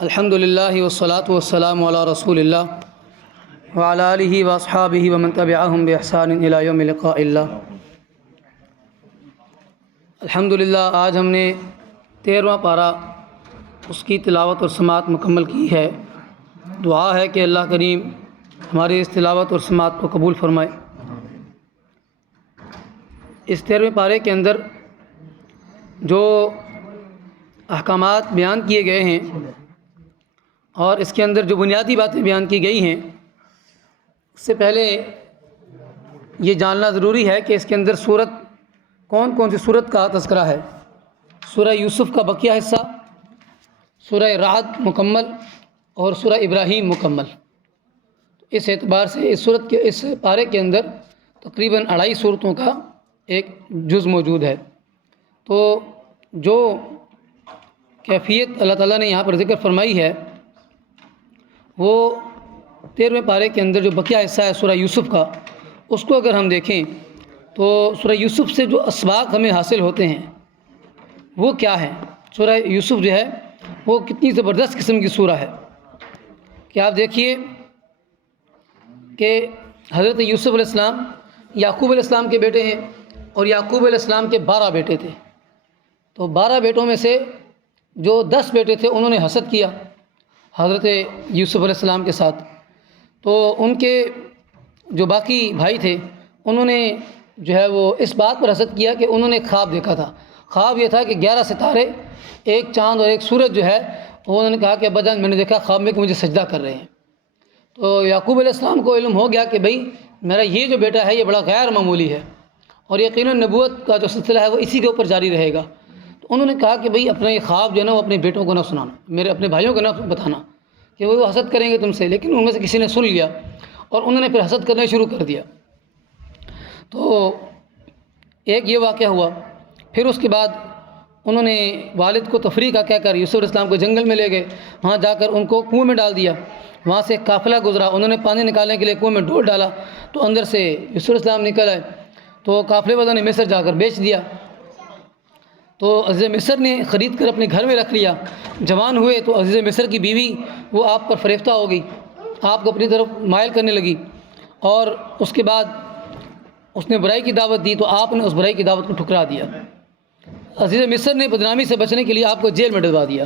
الحمد للہ والصلاة والسلام علی رسول اللہ وعلی آلہ واصحابہ ومن تبعہم بإحسان الی یوم لقاء اللہ۔ الحمد للہ آج ہم نے 13واں پارہ اس کی تلاوت اور سماعت مکمل کی ہے۔ دعا ہے کہ اللہ کریم ہماری اس تلاوت اور سماعت کو قبول فرمائے۔ اس 13ویں پارے کے اندر جو احکامات بیان کیے گئے ہیں اور اس کے اندر جو بنیادی باتیں بیان کی گئی ہیں، اس سے پہلے یہ جاننا ضروری ہے کہ اس کے اندر سورت کون کون سی سورت کا تذکرہ ہے۔ سورہ یوسف کا بقیہ حصہ، سورہ رعد مکمل اور سورہ ابراہیم مکمل۔ اس اعتبار سے اس پارے کے اندر تقریباً 2.5 سورتوں کا ایک جز موجود ہے۔ تو جو کیفیت اللہ تعالیٰ نے یہاں پر ذکر فرمائی ہے، وہ 13ویں پارے کے اندر جو بقیہ حصہ ہے سورہ یوسف کا، اس کو اگر ہم دیکھیں تو سورہ یوسف سے جو اسباق ہمیں حاصل ہوتے ہیں وہ کیا ہے۔ سورہ یوسف جو ہے وہ کتنی زبردست قسم کی سورہ ہے کہ آپ دیکھیے کہ حضرت یوسف علیہ السلام یعقوب علیہ السلام کے بیٹے ہیں، اور یعقوب علیہ السلام کے 12 بیٹے تھے۔ تو 12 بیٹوں میں سے جو 10 بیٹے تھے انہوں نے حسد کیا حضرت یوسف علیہ السلام کے ساتھ۔ تو ان کے جو باقی بھائی تھے انہوں نے جو ہے وہ اس بات پر حسد کیا کہ انہوں نے خواب دیکھا تھا۔ خواب یہ تھا کہ 11 ستارے، ایک چاند اور ایک سورج جو ہے، وہ انہوں نے کہا کہ ابا جان میں نے دیکھا خواب میں کہ مجھے سجدہ کر رہے ہیں۔ تو یعقوب علیہ السلام کو علم ہو گیا کہ بھئی میرا یہ جو بیٹا ہے یہ بڑا غیر معمولی ہے، اور یقیناً نبوت کا جو سلسلہ ہے وہ اسی کے اوپر جاری رہے گا۔ تو انہوں نے کہا کہ بھئی اپنا یہ خواب جو ہے نا وہ اپنے بیٹوں کو نہ سنانا، میرے اپنے بھائیوں کو نہ بتانا کہ وہ حسد کریں گے تم سے۔ لیکن ان میں سے کسی نے سن لیا اور انہوں نے پھر حسد کرنا شروع کر دیا۔ تو ایک یہ واقعہ ہوا۔ پھر اس کے بعد انہوں نے والد کو تفریح کا کہہ کر یوسف علیہ السلام کو جنگل میں لے گئے، وہاں جا کر ان کو کنویں میں ڈال دیا۔ وہاں سے ایک قافلہ گزرا، انہوں نے پانی نکالنے کے لیے کنویں میں ڈول ڈالا تو اندر سے یوسف علیہ السلام نکل آئے۔ تو قافلے والوں نے مصر جا کر بیچ دیا۔ تو عزیز مصر نے خرید کر اپنے گھر میں رکھ لیا۔ جوان ہوئے تو عزیز مصر کی بیوی وہ آپ پر فریفتہ ہو گئی، آپ کو اپنی طرف مائل کرنے لگی، اور اس کے بعد اس نے برائی کی دعوت دی تو آپ نے اس برائی کی دعوت کو ٹھکرا دیا۔ عزیز مصر نے بدنامی سے بچنے کے لیے آپ کو جیل میں ڈلوا دیا،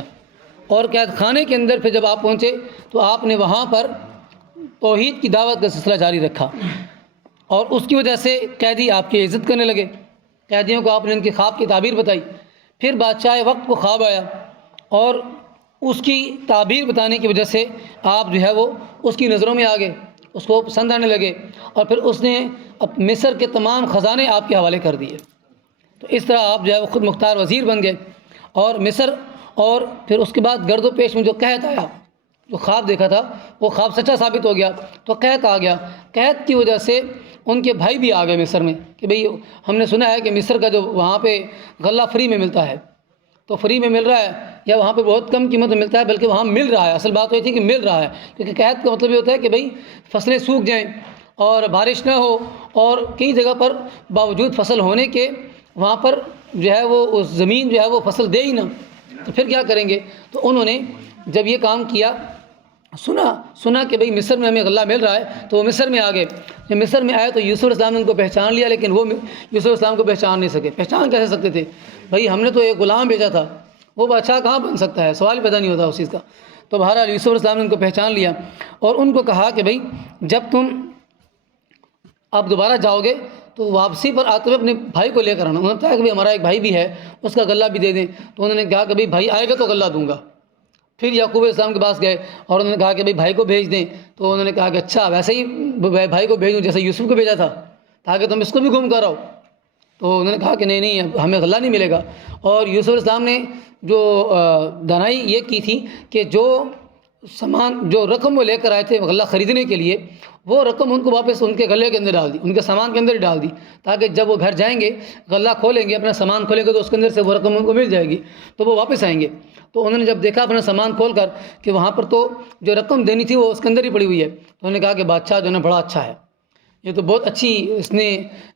اور قید خانے کے اندر پھر جب آپ پہنچے تو آپ نے وہاں پر توحید کی دعوت کا سلسلہ جاری رکھا، اور اس کی وجہ سے قیدی آپ کی عزت کرنے لگے۔ قیدیوں کو آپ نے ان کے خواب کی تعبیر بتائی۔ پھر بادشاہ وقت کو خواب آیا، اور اس کی تعبیر بتانے کی وجہ سے آپ جو ہے وہ اس کی نظروں میں آ گئے، اس کو پسند آنے لگے، اور پھر اس نے مصر کے تمام خزانے آپ کے حوالے کر دیے۔ تو اس طرح آپ جو ہے وہ خود مختار وزیر بن گئے اور مصر، اور پھر اس کے بعد گرد و پیش میں جو قحط آیا، جو خواب دیکھا تھا وہ خواب سچا ثابت ہو گیا، تو قحط آ گیا۔ قحط کی وجہ سے ان کے بھائی بھی آ گئے مصر میں کہ بھئی ہم نے سنا ہے کہ مصر کا جو وہاں پہ غلہ فری میں ملتا ہے، تو فری میں مل رہا ہے یا وہاں پہ بہت کم قیمت میں ملتا ہے، بلکہ وہاں مل رہا ہے۔ اصل بات یہ تھی کہ مل رہا ہے، کیونکہ قحط کا مطلب یہ ہوتا ہے کہ بھئی فصلیں سوکھ جائیں اور بارش نہ ہو، اور کئی جگہ پر باوجود فصل ہونے کے وہاں پر جو ہے وہ اس زمین جو ہے وہ فصل دے ہی نہ، تو پھر کیا کریں گے۔ تو انہوں نے جب یہ کام کیا، سنا کہ بھئی مصر میں ہمیں غلہ مل رہا ہے، تو وہ مصر میں آ گئے۔ جب مصر میں آئے تو یوسف علیہ السلام نے ان کو پہچان لیا، لیکن وہ یوسف علیہ السلام کو پہچان نہیں سکے۔ پہچان کیسے سکتے تھے؟ بھئی ہم نے تو ایک غلام بھیجا تھا، وہ بادشاہ کہاں بن سکتا ہے، سوال پیدا نہیں ہوتا اس چیز کا۔ تو بہرحال یوسف علیہ السلام نے ان کو پہچان لیا، اور ان کو کہا کہ بھئی جب تم اب دوبارہ جاؤ گے تو واپسی پر آتے ہوئے اپنے بھائی کو لے کر آنا۔ انہوں نے کہا کہ بھئی ہمارا ایک بھائی بھی ہے، اس کا غلہ بھی دے دیں۔ تو انہوں نے کہا کہ بھئی بھائی آئے گا تو غلہ دوں گا۔ پھر یعقوب علیہ السلام کے پاس گئے اور انہوں نے کہا کہ بھئی بھائی کو بھیج دیں۔ تو انہوں نے کہا کہ اچھا ویسے ہی بھائی کو بھیج دوں جیسے یوسف کو بھیجا تھا، تاکہ تم اس کو بھی گم کر آؤ۔ تو انہوں نے کہا کہ نہیں ہمیں غلہ نہیں ملے گا۔ اور یوسف علیہ السلام نے جو دانائی یہ کی تھی کہ جو سامان، جو رقم وہ لے کر آئے تھے غلہ خریدنے کے لیے، وہ رقم ان کو واپس ان کے غلے کے اندر ڈال دی، ان کے سامان کے اندر ہی ڈال دی، تاکہ جب وہ گھر جائیں گے غلہ کھولیں گے، اپنا سامان کھولیں گے تو اس کے اندر سے وہ رقم ان کو مل جائے گی، تو وہ واپس آئیں گے۔ تو انہوں نے جب دیکھا اپنا سامان کھول کر کہ وہاں پر تو جو رقم دینی تھی وہ اس کے اندر ہی پڑی ہوئی ہے، تو انہوں نے کہا کہ بادشاہ جو ہے بڑا اچھا ہے، یہ تو بہت اچھی اس نے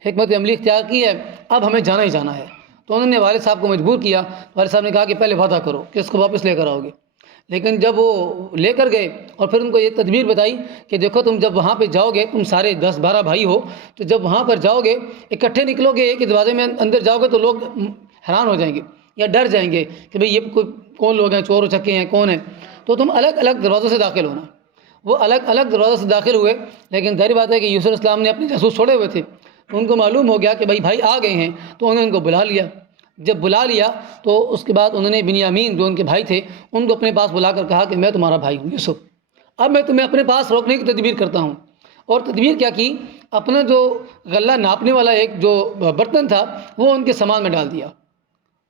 حکمت عملی اختیار کی ہے، اب ہمیں جانا ہی جانا ہے۔ تو انہوں نے والد صاحب کو مجبور کیا۔ والد صاحب نے کہا کہ پہلے وعدہ کرو کہ اس کو واپس لے کر آؤ گے۔ لیکن جب وہ لے کر گئے اور پھر ان کو یہ تدبیر بتائی کہ دیکھو تم جب وہاں پہ جاؤ گے، تم سارے 10-12 بھائی ہو، تو جب وہاں پر جاؤ گے اکٹھے نکلو گے، ایک ہی دروازے میں اندر جاؤ گے تو لوگ حیران ہو جائیں گے یا ڈر جائیں گے کہ بھئی یہ کون لوگ ہیں، چور و چکے ہیں، کون ہیں، تو تم الگ الگ دروازوں سے داخل ہونا۔ وہ الگ الگ دروازوں سے داخل ہوئے، لیکن ظاہر بات ہے کہ یوسف علیہ السلام نے اپنے جاسوس چھوڑے ہوئے تھے، تو ان کو معلوم ہو گیا کہ بھائی آ گئے ہیں، تو انہوں نے ان کو بلا لیا۔ جب بلا لیا تو اس کے بعد انہوں نے بنیامین جو ان کے بھائی تھے ان کو اپنے پاس بلا کر کہا کہ میں تمہارا بھائی ہوں یوسف، اب میں تمہیں اپنے پاس روکنے کی تدبیر کرتا ہوں۔ اور تدبیر کیا کی، اپنا جو غلہ ناپنے والا ایک جو برتن تھا وہ ان کے سامان میں ڈال دیا،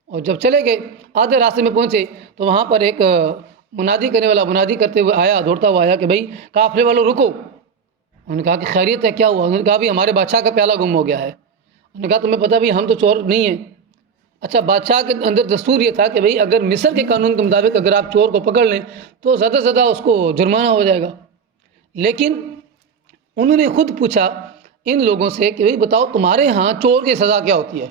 اور جب چلے گئے آدھے راستے میں پہنچے تو وہاں پر ایک منادی کرنے والا منادی کرتے ہوئے آیا، دوڑتا ہوا آیا کہ بھئی قافلے والوں رکو۔ انہوں نے کہا کہ خیریت ہے، کیا ہوا؟ انہوں نے کہا بھی ہمارے بادشاہ کا پیالہ گم ہو گیا ہے۔ انہوں نے کہا تمہیں پتہ بھی ہم تو چور نہیں ہیں۔ اچھا، بادشاہ کے اندر دستور یہ تھا کہ بھئی اگر مصر کے قانون کے مطابق اگر آپ چور کو پکڑ لیں تو زیادہ سے زیادہ اس کو جرمانہ ہو جائے گا، لیکن انہوں نے خود پوچھا ان لوگوں سے کہ بھئی بتاؤ تمہارے ہاں چور کی سزا کیا ہوتی ہے؟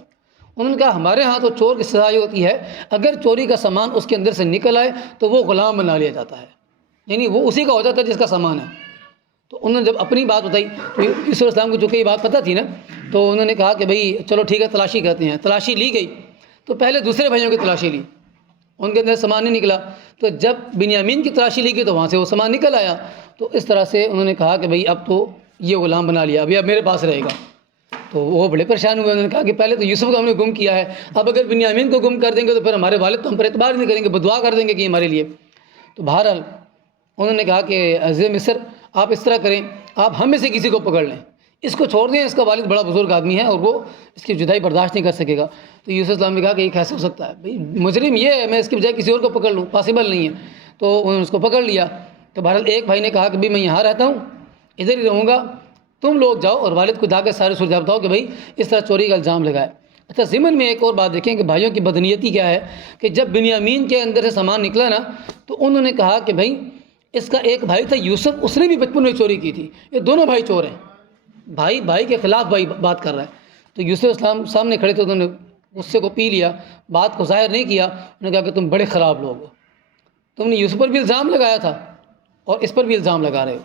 انہوں نے کہا ہمارے ہاں تو چور کی سزا یہ ہوتی ہے اگر چوری کا سامان اس کے اندر سے نکل آئے تو وہ غلام بنا لیا جاتا ہے، یعنی وہ اسی کا ہو جاتا ہے جس کا سامان ہے۔ تو انہوں نے جب اپنی بات بتائی تو یوسف علیہ السلام کو چونکہ یہ بات پتہ تھی نا، تو انہوں نے کہا کہ بھئی چلو ٹھیک ہے، تلاشی کرتے ہیں۔ تلاشی لی گئی تو پہلے دوسرے بھائیوں کی تلاشی لی، ان کے اندر سامان نہیں نکلا، تو جب بنیامین کی تلاشی لی گئی تو وہاں سے وہ سامان نکل آیا۔ تو اس طرح سے انہوں نے کہا کہ بھئی اب تو یہ غلام بنا لیا، اب میرے پاس رہے گا۔ تو وہ بڑے پریشان ہوئے، انہوں نے کہا کہ پہلے تو یوسف کو ہم نے گم کیا ہے، اب اگر بنیامین کو گم کر دیں گے تو پھر ہمارے والد تو ہم پر اعتبار نہیں کریں گے، بدعا کر دیں گے کہ ہمارے لیے۔ تو بہرحال انہوں نے کہا کہ عزیز مصر آپ اس طرح کریں، آپ ہم میں سے کسی کو پکڑ لیں، اس کو چھوڑ دیں، اس کا والد بڑا بزرگ آدمی ہے اور وہ اس کی جدائی برداشت نہیں کر سکے گا۔ تو یوسف علیہ السلام نے کہا کہ یہ کیسے ہو سکتا ہے، بھئی مجرم یہ ہے، میں اس کی بجائے کسی اور کو پکڑ لوں، پاسبل نہیں ہے۔ تو انہوں نے اس کو پکڑ لیا۔ تو بہرحال ایک بھائی نے کہا کہ بھئی میں یہاں رہتا ہوں، ادھر ہی رہوں گا، تم لوگ جاؤ اور والد کو جا کے سارے صورت بتاؤ کہ بھئی اس طرح چوری کا الزام لگائے۔ اچھا، ضمن میں ایک اور بات دیکھیں کہ بھائیوں کی بدنیتی کیا ہے کہ جب بنیامین کے اندر سے سامان نکلا نا تو انہوں نے کہا کہ بھئی اس کا ایک بھائی تھا یوسف، اس نے بھی بچپن میں چوری کی تھی، یہ دونوں بھائی چور ہیں، بھائی کے خلاف بھائی بات کر رہا ہے۔ تو یوسف علیہ السلام سامنے کھڑے تھے، انہوں نے غصے کو پی لیا، بات کو ظاہر نہیں کیا۔ انہوں نے کہا کہ تم بڑے خراب لوگ ہو، تم نے یوسف پر بھی الزام لگایا تھا اور اس پر بھی الزام لگا رہے ہو۔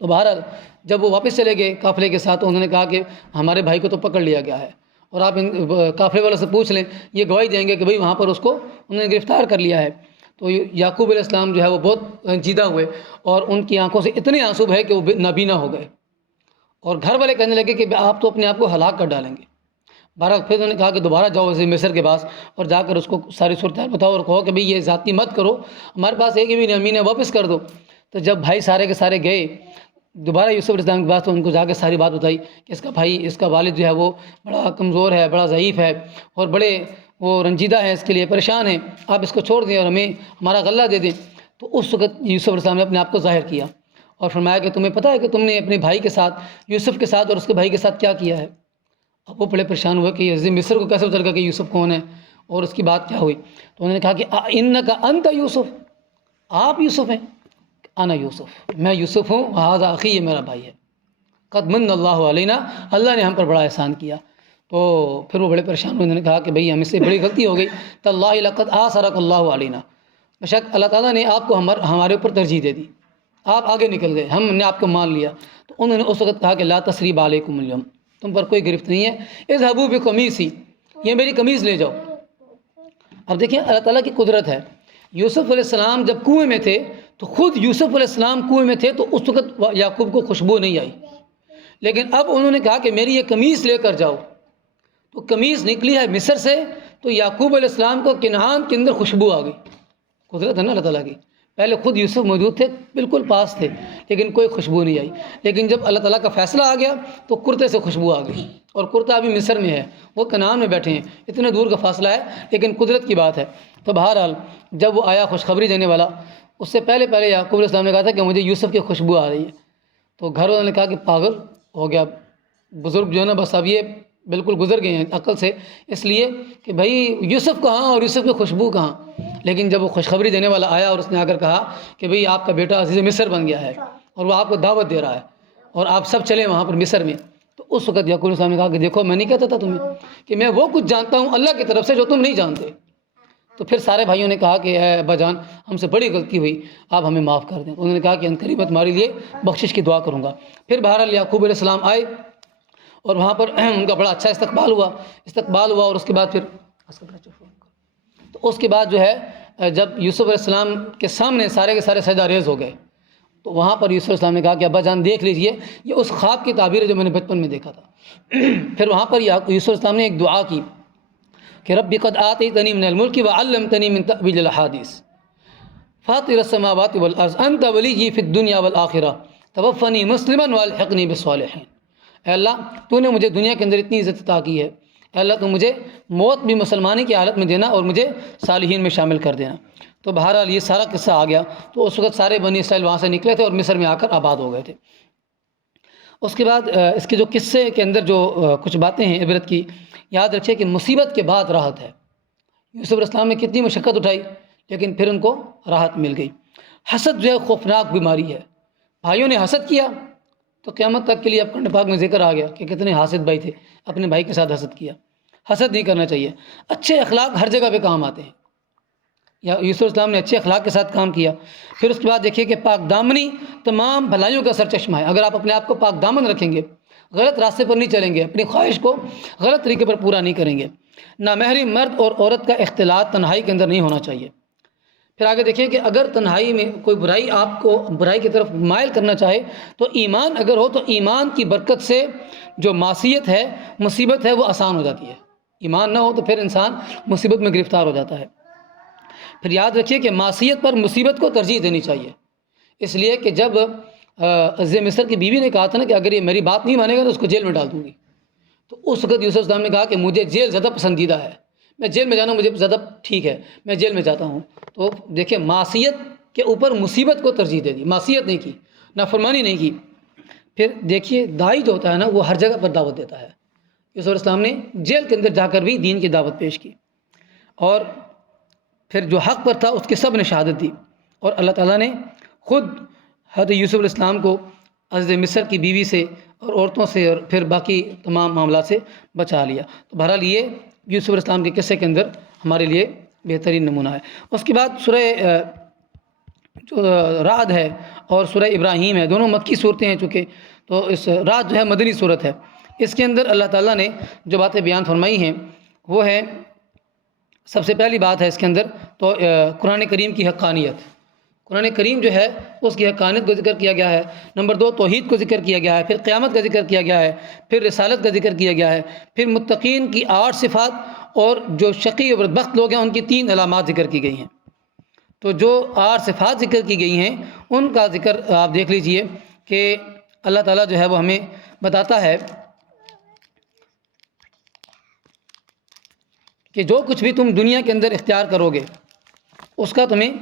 تو بہرحال جب وہ واپس چلے گئے قافلے کے ساتھ تو انہوں نے کہا کہ ہمارے بھائی کو تو پکڑ لیا گیا ہے، اور آپ ان قافلے والوں سے پوچھ لیں، یہ گواہی دیں گے کہ بھئی وہاں پر اس کو انہوں نے گرفتار کر لیا ہے۔ تو یعقوب علیہ السلام جو ہے وہ بہت رنجیدہ ہوئے اور ان کی آنکھوں سے اتنے آنسو بہے کہ وہ نابینا ہو گئے، اور گھر والے کہنے لگے کہ آپ تو اپنے آپ کو ہلاک کر ڈالیں گے۔ بہرحال پھر انہوں نے کہا کہ دوبارہ جاؤ عزیز مصر کے پاس اور جا کر اس کو ساری صورتحال بتاؤ اور کہو کہ بھئی یہ ذاتی مت کرو، ہمارے پاس ایک ہی بنیامین ہے، واپس کر دو۔ تو جب بھائی سارے کے سارے گئے دوبارہ یوسف علیہ السلام کے پاس تو ان کو جا کے ساری بات بتائی کہ اس کا بھائی، اس کا والد جو ہے وہ بڑا کمزور ہے، بڑا ضعیف ہے اور بڑے وہ رنجیدہ ہے، اس کے لیے پریشان ہیں، آپ اس کو چھوڑ دیں اور ہمیں ہمارا غلہ دے دیں۔ تو اس وقت یوسف علیہ السلام نے اپنے آپ کو ظاہر کیا اور فرمایا کہ تمہیں پتہ ہے کہ تم نے اپنے بھائی کے ساتھ، یوسف کے ساتھ اور اس کے بھائی کے ساتھ کیا کیا ہے؟ اب وہ بڑے پریشان ہوئے کہ عزیز مصر کو کیسے پتہ لگا کہ یوسف کون ہے اور اس کی بات کیا ہوئی؟ تو انہوں نے کہا کہ انک انت یوسف، آپ یوسف ہیں؟ انا یوسف، میں یوسف ہوں، ھذا اخی، یہ میرا بھائی ہے، قد من اللہ علینا، اللہ نے ہم پر بڑا احسان کیا۔ تو پھر وہ بڑے پریشان ہوئے، انہوں نے کہا کہ بھئی ہم سے بڑی غلطی ہو گئی، تاللہ لقد آثرک اللہ علینا، بے شک اللہ تعالیٰ نے آپ کو ہمارے اوپر ترجیح دے دی، آپ آگے نکل گئے، ہم نے آپ کو مان لیا۔ تو انہوں نے اس وقت کہا کہ لا تثریب علیکم اليوم، تم پر کوئی گرفت نہیں ہے، اذهبوا بقمیصی، یہ میری قمیص لے جاؤ۔ اب دیکھیں اللہ تعالیٰ کی قدرت ہے، یوسف علیہ السلام جب کنویں میں تھے تو خود یوسف علیہ السلام کنویں میں تھے تو اس وقت یعقوب کو خوشبو نہیں آئی، لیکن اب انہوں نے کہا کہ میری یہ قمیص لے کر جاؤ، تو قمیص نکلی ہے مصر سے، تو یعقوب علیہ السلام کو کنعان کے اندر خوشبو آ گئی۔ قدرت ہے نا اللہ تعالیٰ کی، پہلے خود یوسف موجود تھے، بالکل پاس تھے، لیکن کوئی خوشبو نہیں آئی، لیکن جب اللہ تعالیٰ کا فیصلہ آ گیا تو کرتے سے خوشبو آ گئی، اور کرتا ابھی مصر میں ہے، وہ کنعان میں بیٹھے ہیں، اتنے دور کا فاصلہ ہے لیکن قدرت کی بات ہے۔ تو بہرحال جب وہ آیا خوشخبری دینے والا، اس سے پہلے یعقوب علیہ السلام نے کہا تھا کہ مجھے یوسف کی خوشبو آ رہی ہے، تو گھر والوں نے کہا کہ پاگل ہو گیا بزرگ جو ہے نا، بس اب یہ بالکل گزر گئے ہیں عقل سے، اس لیے کہ بھائی یوسف کہاں اور یوسف کی خوشبو کہاں۔ لیکن جب وہ خوشخبری دینے والا آیا اور اس نے آ کر کہا کہ بھئی آپ کا بیٹا عزیز مصر بن گیا ہے اور وہ آپ کو دعوت دے رہا ہے اور آپ سب چلیں وہاں پر مصر میں، تو اس وقت یعقوب علیہ السلام نے کہا کہ دیکھو میں نہیں کہتا تھا تمہیں کہ میں وہ کچھ جانتا ہوں اللہ کی طرف سے جو تم نہیں جانتے، تو پھر سارے بھائیوں نے کہا کہ اے ابا جان ہم سے بڑی غلطی ہوئی، آپ ہمیں معاف کر دیں۔ انہوں نے کہا کہ عنقریب میں تمہارے لیے بخشش کی دعا کروں گا۔ پھر بہرحال یعقوب علیہ السلام آئے اور وہاں پر ان کا بڑا اچھا استقبال ہوا اور اس کے بعد پھر تو اس کے بعد جو ہے جب یوسف علیہ السلام کے سامنے سارے کے سارے سجدہ ریز ہو گئے، تو وہاں پر یوسف علیہ السلام نے کہا کہ ابا جان دیکھ لیجئے، یہ اس خواب کی تعبیر ہے جو میں نے بچپن میں دیکھا تھا۔ پھر وہاں پر یوسف علیہ السلام نے ایک دعا کی کہ رب قد آتیتنی من الملک وعلمتنی من تأویل الاحادیث فاطر السماوات والارض انت ولی فی الدنیا والآخرہ توفنی مسلما والحقنی بالصالحین۔ اے اللہ تو نے مجھے دنیا کے اندر اتنی عزت عطا کی ہے، اے اللہ تو مجھے موت بھی مسلمانی کی حالت میں دینا اور مجھے صالحین میں شامل کر دینا۔ تو بہرحال یہ سارا قصہ آ گیا، تو اس وقت سارے بنی اسرائیل وہاں سے نکلے تھے اور مصر میں آ کر آباد ہو گئے تھے۔ اس کے بعد اس کے جو قصے کے اندر جو کچھ باتیں ہیں عبرت کی، یاد رکھیے کہ مصیبت کے بعد راحت ہے۔ یوسف علیہ السلام نے کتنی مشقت اٹھائی لیکن پھر ان کو راحت مل گئی۔ حسد جو ہے خوفناک بیماری ہے، بھائیوں نے حسد کیا تو قیامت تک کے لیے اب قرآن پاک میں ذکر آ گیا کہ کتنے حاسد بھائی تھے، اپنے بھائی کے ساتھ حسد کیا۔ حسد نہیں کرنا چاہیے، اچھے اخلاق ہر جگہ پہ کام آتے ہیں۔ یا یوسف علیہ السلام نے اچھے اخلاق کے ساتھ کام کیا۔ پھر اس کے بعد دیکھیے کہ پاک دامنی تمام بھلائیوں کا سرچشمہ ہے۔ اگر آپ اپنے آپ کو پاک دامن رکھیں گے، غلط راستے پر نہیں چلیں گے، اپنی خواہش کو غلط طریقے پر پورا نہیں کریں گے، نامحرم مرد اور عورت کا اختلاط تنہائی کے اندر نہیں ہونا چاہیے۔ پھر آگے دیکھیں کہ اگر تنہائی میں کوئی برائی آپ کو برائی کی طرف مائل کرنا چاہے تو ایمان اگر ہو تو ایمان کی برکت سے جو معصیت ہے، مصیبت ہے، وہ آسان ہو جاتی ہے۔ ایمان نہ ہو تو پھر انسان مصیبت میں گرفتار ہو جاتا ہے۔ پھر یاد رکھیے کہ معصیت پر مصیبت کو ترجیح دینی چاہیے، اس لیے کہ جب عزیز مصر کی بیوی نے کہا تھا نا کہ اگر یہ میری بات نہیں مانے گا تو اس کو جیل میں ڈال دوں گی، تو اس وقت یوسف السلام نے کہا کہ مجھے جیل زیادہ پسندیدہ ہے، میں جیل میں جانا مجھے زیادہ ٹھیک ہے، میں جیل میں جاتا ہوں۔ تو دیکھیں معصیت کے اوپر مصیبت کو ترجیح دے دی، معصیت نہیں کی، نافرمانی نہیں کی۔ پھر دیکھیے داعی جو ہوتا ہے نا وہ ہر جگہ پر دعوت دیتا ہے۔ یوسف علیہ السلام نے جیل کے اندر جا کر بھی دین کی دعوت پیش کی، اور پھر جو حق پر تھا اس کے سب نے شہادت دی، اور اللہ تعالیٰ نے خود حضرت یوسف علیہ السلام کو عزیز مصر کی بیوی سے اور عورتوں سے اور پھر باقی تمام معاملات سے بچا لیا۔ تو بہرحال یہ یوسف علیہ السلام کے قصے کے اندر ہمارے لیے بہترین نمونہ ہے۔ اس کے بعد سورہ جو رعد ہے اور سورہ ابراہیم ہے، دونوں مکی صورتیں ہیں چونکہ، تو اس رعد جو ہے مدنی صورت ہے۔ اس کے اندر اللہ تعالیٰ نے جو باتیں بیان فرمائی ہیں وہ ہے، سب سے پہلی بات ہے اس کے اندر تو قرآن کریم کی حقانیت۔ قرآن کریم جو ہے اس کی حقانیت کو ذکر کیا گیا ہے۔ نمبر 2 توحید کو ذکر کیا گیا ہے، پھر قیامت کا ذکر کیا گیا ہے، پھر رسالت کا ذکر کیا گیا ہے، پھر متقین کی 8 صفات اور جو شقی اور بدبخت لوگ ہیں ان کی 3 علامات ذکر کی گئی ہیں۔ تو جو 8 صفات ذکر کی گئی ہیں ان کا ذکر آپ دیکھ لیجئے کہ اللہ تعالیٰ جو ہے وہ ہمیں بتاتا ہے کہ جو کچھ بھی تم دنیا کے اندر اختیار کرو گے اس کا تمہیں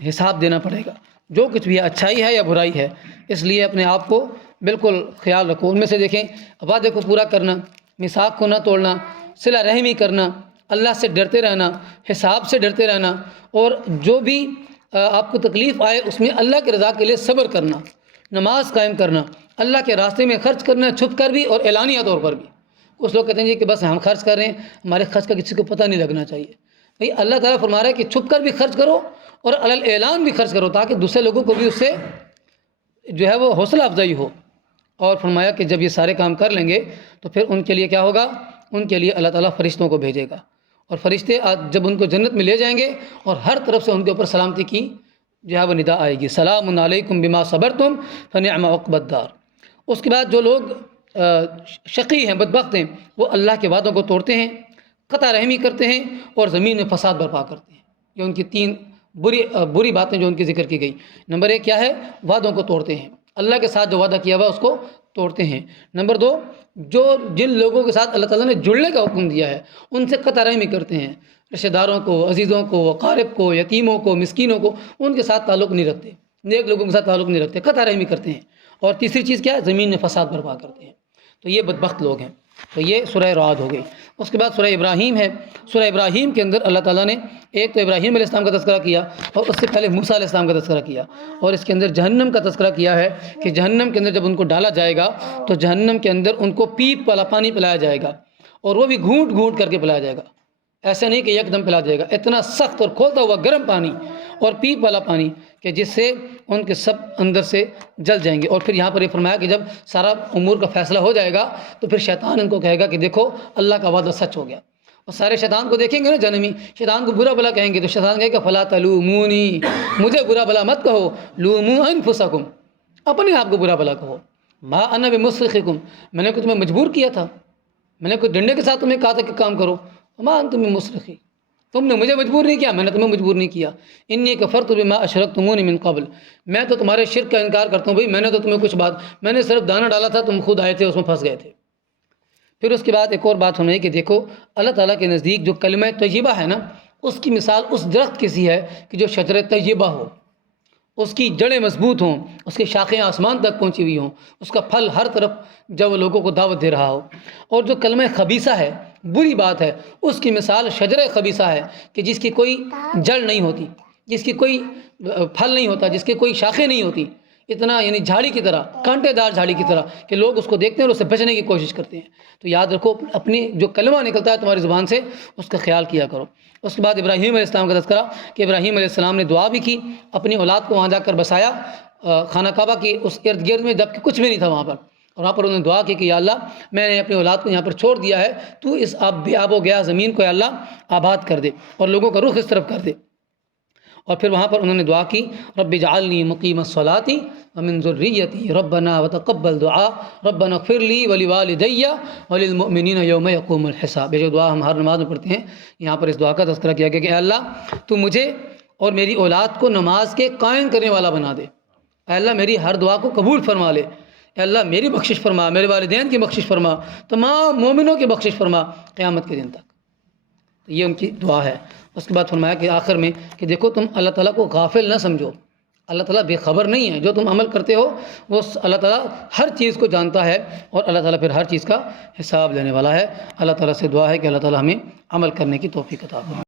حساب دینا پڑے گا، جو کچھ بھی ہے اچھائی ہے یا برائی ہے۔ اس لیے اپنے آپ کو بالکل خیال رکھو۔ ان میں سے دیکھیں وعدے کو پورا کرنا، میثاق کو نہ توڑنا، صلہ رحمی کرنا، اللہ سے ڈرتے رہنا، حساب سے ڈرتے رہنا، اور جو بھی آپ کو تکلیف آئے اس میں اللہ کی رضا کے لیے صبر کرنا، نماز قائم کرنا، اللہ کے راستے میں خرچ کرنا، چھپ کر بھی اور اعلانیہ طور پر بھی۔ کچھ لوگ کہتے ہیں کہ بس ہم خرچ کر رہے ہیں، ہمارے خرچ کا کسی کو پتہ نہیں لگنا چاہیے۔ بھئی اللہ تعالیٰ فرما رہا ہے کہ چھپ کر بھی خرچ کرو اور علی اعلان بھی خرچ کرو، تاکہ دوسرے لوگوں کو بھی اس سے جو ہے وہ حوصلہ افزائی ہو۔ اور فرمایا کہ جب یہ سارے کام کر لیں گے تو پھر ان کے لیے کیا ہوگا؟ ان کے لیے اللہ تعالیٰ فرشتوں کو بھیجے گا، اور فرشتے جب ان کو جنت میں لے جائیں گے اور ہر طرف سے ان کے اوپر سلامتی کی جو ہے وہ ندا آئے گی، سلام علیکم بما صبرتم فنعم عقبی الدار۔ اس کے بعد جو لوگ شقی ہیں، بدبخت ہیں، وہ اللہ کے وعدوں کو توڑتے ہیں، قطع رحمی کرتے ہیں اور زمین میں فساد برپا کرتے ہیں۔ یہ ان کی 3 بری باتیں جو ان کی ذکر کی گئی۔ نمبر 1 کیا ہے؟ وعدوں کو توڑتے ہیں، اللہ کے ساتھ جو وعدہ کیا ہوا اس کو توڑتے ہیں۔ نمبر 2 جن لوگوں کے ساتھ اللہ تعالیٰ نے جڑنے کا حکم دیا ہے ان سے قطع رحمی کرتے ہیں، رشتہ داروں کو، عزیزوں کو، اقارب کو، یتیموں کو، مسکینوں کو، ان کے ساتھ تعلق نہیں رکھتے، نیک لوگوں کے ساتھ تعلق نہیں رکھتے، قطع رحمی کرتے ہیں۔ اور تیسری چیز کیا ہے؟ زمین میں فساد برپا کرتے ہیں۔ تو یہ بدبخت لوگ ہیں۔ تو یہ سورہ رعد ہو گئی۔ اس کے بعد سورہ ابراہیم ہے۔ سورہ ابراہیم کے اندر اللہ تعالیٰ نے ایک تو ابراہیم علیہ السلام کا تذکرہ کیا اور اس سے پہلے موسیٰ علیہ السلام کا تذکرہ کیا، اور اس کے اندر جہنم کا تذکرہ کیا ہے کہ جہنم کے اندر جب ان کو ڈالا جائے گا تو جہنم کے اندر ان کو پیپ والا پانی پلایا جائے گا، اور وہ بھی گھونٹ گھونٹ کر کے پلایا جائے گا۔ ایسا نہیں کہ یک دم پلا دے گا، اتنا سخت اور کھولتا ہوا گرم پانی اور پیپ والا پانی کہ جس سے ان کے سب اندر سے جل جائیں گے۔ اور پھر یہاں پر یہ فرمایا کہ جب سارا امور کا فیصلہ ہو جائے گا تو پھر شیطان ان کو کہے گا کہ دیکھو اللہ کا وعدہ سچ ہو گیا۔ اور سارے شیطان کو دیکھیں گے نا جہنمی، شیطان کو برا بلا کہیں گے تو شیطان کہے گا فلا تلومونی، مجھے برا بلا مت کہو، لوموا انفسکم، اپنے آپ کو برا بلا کہو، ما انا بمصرخکم، میں نے تمہیں مجبور کیا تھا، میں نے کوئی ڈنڈے کے ساتھ تمہیں کہا تھا کہ کام کرو، ما انتم بمصرخی، تم نے مجھے مجبور نہیں کیا، میں نے تمہیں مجبور نہیں کیا، انی کفرت بما اشرکتمونی من قبل، میں تو تمہارے شرک کا انکار کرتا ہوں بھائی، میں نے تو تمہیں کچھ بات، میں نے صرف دانہ ڈالا تھا، تم خود آئے تھے اس میں پھنس گئے تھے۔ پھر اس کے بعد ایک اور بات ہمیں کہ دیکھو اللہ تعالیٰ کے نزدیک جو کلمہ طیبہ ہے نا، اس کی مثال اس درخت کی سی ہے کہ جو شجر طیبہ ہو، اس کی جڑیں مضبوط ہوں، اس کی شاخیں آسمان تک پہنچی ہوئی ہوں، اس کا پھل ہر طرف جب لوگوں کو دعوت دے رہا ہو۔ اور جو کلمہ خبیثہ ہے، بری بات ہے، اس کی مثال شجر خبیثہ ہے کہ جس کی کوئی جڑ نہیں ہوتی، جس کی کوئی پھل نہیں ہوتا، جس کی کوئی شاخیں نہیں ہوتی، اتنا یعنی جھاڑی کی طرح، کانٹے دار جھاڑی کی طرح کہ لوگ اس کو دیکھتے ہیں اور اس سے بچنے کی کوشش کرتے ہیں۔ تو یاد رکھو اپنی جو کلمہ نکلتا ہے تمہاری زبان سے اس کا خیال کیا کرو۔ اس کے بعد ابراہیم علیہ السلام کا تذکرہ کہ ابراہیم علیہ السلام نے دعا بھی کی، اپنی اولاد کو وہاں جا کر بسایا خانہ کعبہ کی اس ارد گرد میں، جبکہ کچھ بھی نہیں تھا وہاں پر، اور وہاں پر انہوں نے دعا کی کہ یا اللہ میں نے اپنی اولاد کو یہاں پر چھوڑ دیا ہے، تو اس آب و گیا زمین کو یا اللہ آباد کر دے اور لوگوں کا رخ اس طرف کر دے۔ اور پھر وہاں پر انہوں نے دعا کی رب اجعلنی مقیم الصلاۃ ومن ذریتی ربنا وتقبل دعاء ربنا اغفر لی ولوالدی وللمؤمنین یوم یقوم الحساب۔ یہ جو دعا ہم ہر نماز میں پڑھتے ہیں، یہاں پر اس دعا کا تذکرہ کیا گیا کہ اے اللہ تو مجھے اور میری اولاد کو نماز کے قائم کرنے والا بنا دے، اے اللہ میری ہر دعا کو قبول فرما لے، اے اللہ میری بخشش فرما، میرے والدین کی بخشش فرما، تمام مومنوں کی بخشش فرما قیامت کے دن تک۔ یہ ان کی دعا ہے۔ اس کے بعد فرمایا کہ آخر میں کہ دیکھو تم اللہ تعالیٰ کو غافل نہ سمجھو، اللہ تعالیٰ بے خبر نہیں ہے، جو تم عمل کرتے ہو وہ اللہ تعالیٰ ہر چیز کو جانتا ہے، اور اللہ تعالیٰ پھر ہر چیز کا حساب لینے والا ہے۔ اللہ تعالیٰ سے دعا ہے کہ اللہ تعالیٰ ہمیں عمل کرنے کی توفیق عطا فرمائے۔